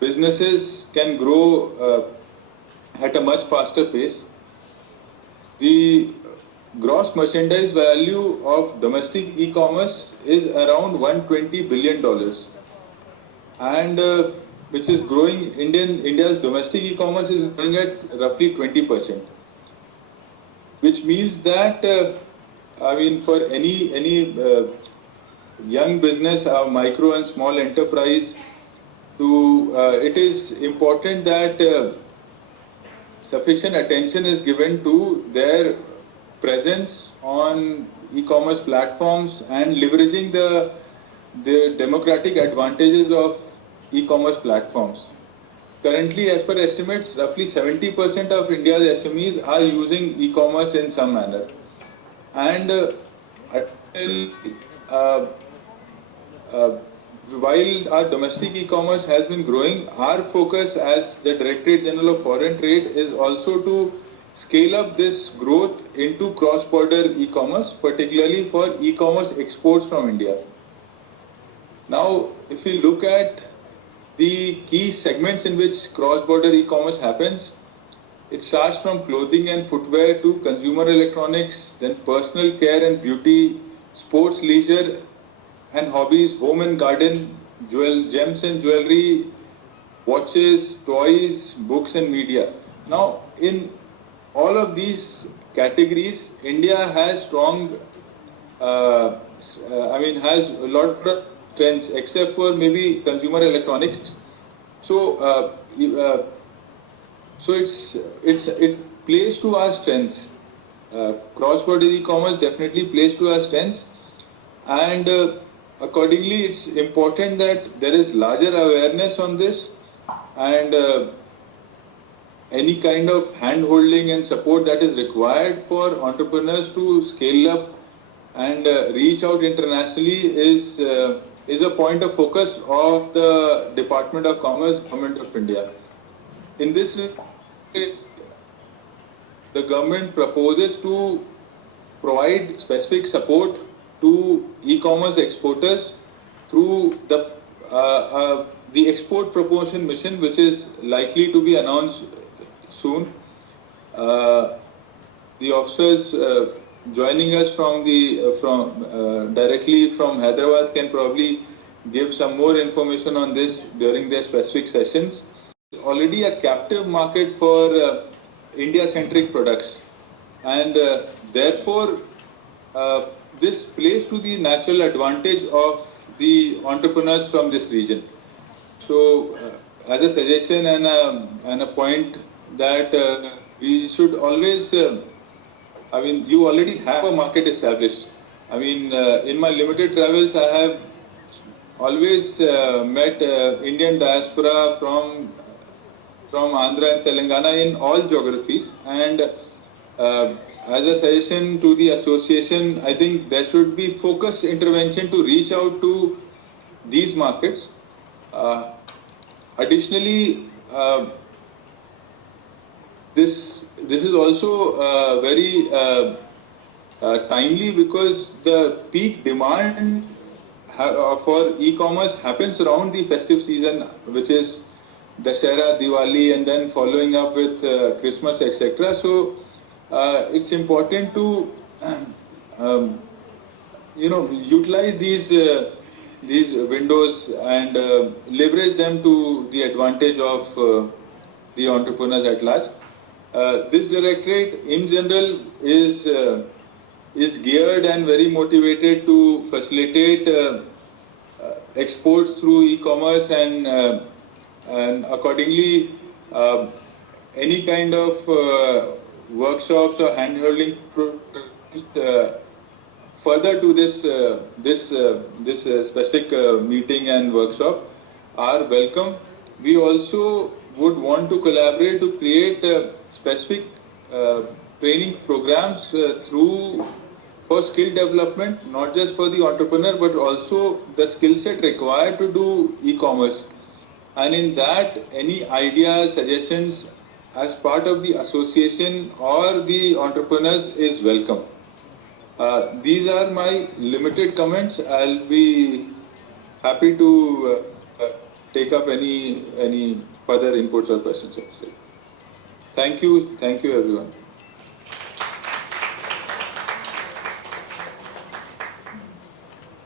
businesses can grow at a much faster pace. The gross merchandise value of domestic e-commerce is around $120 billion, and which is growing. India's domestic e-commerce is growing at roughly 20%, which means that for any young business, micro and small enterprise, it is important that sufficient attention is given to their presence on e-commerce platforms and leveraging the democratic advantages of e-commerce platforms. Currently, as per estimates, roughly 70% of India's SMEs are using e-commerce in some manner. And while our domestic e-commerce has been growing, our focus as the Directorate General of Foreign Trade is also to scale up this growth into cross-border e-commerce, particularly for e-commerce exports from India. Now, if we look at the key segments in which cross-border e-commerce happens, it starts from clothing and footwear to consumer electronics, then personal care and beauty, sports, leisure and hobbies, home and garden, gems and jewelry, watches, toys, books and media. Now, in all of these categories, India has strong, has a lot of strengths, except for maybe consumer electronics. So, it plays to our strengths. Cross-border e-commerce definitely plays to our strengths, and accordingly, it's important that there is larger awareness on this, and any kind of hand-holding and support that is required for entrepreneurs to scale up and reach out internationally is a point of focus of the Department of Commerce, Government of India. In this, the government proposes to provide specific support to e-commerce exporters through the export promotion mission, which is likely to be announced soon. The officers joining us directly from Hyderabad can probably give some more information on this during their specific sessions. Already a captive market for India-centric products, and therefore this plays to the natural advantage of the entrepreneurs from this region. So, as a suggestion and a point that we should always, you already have a market established. In my limited travels, I have always met Indian diaspora from Andhra and Telangana in all geographies, and as a suggestion to the association, I think there should be focused intervention to reach out to these markets. Additionally, this is also very timely because the peak demand for e-commerce happens around the festive season, which is Dussehra, Diwali, and then following up with Christmas, etc. So it's important to utilize these windows and leverage them to the advantage of the entrepreneurs at large. This directorate in general is geared and very motivated to facilitate exports through e-commerce, and accordingly any kind of workshops or hand-holding further to this specific meeting and workshop are welcome. We also would want to collaborate to create specific training programs for skill development, not just for the entrepreneur, but also the skill set required to do e-commerce. And in that, any ideas, suggestions as part of the association or the entrepreneurs is welcome. These are my limited comments. I'll be happy to take up any further inputs or questions. Thank you everyone.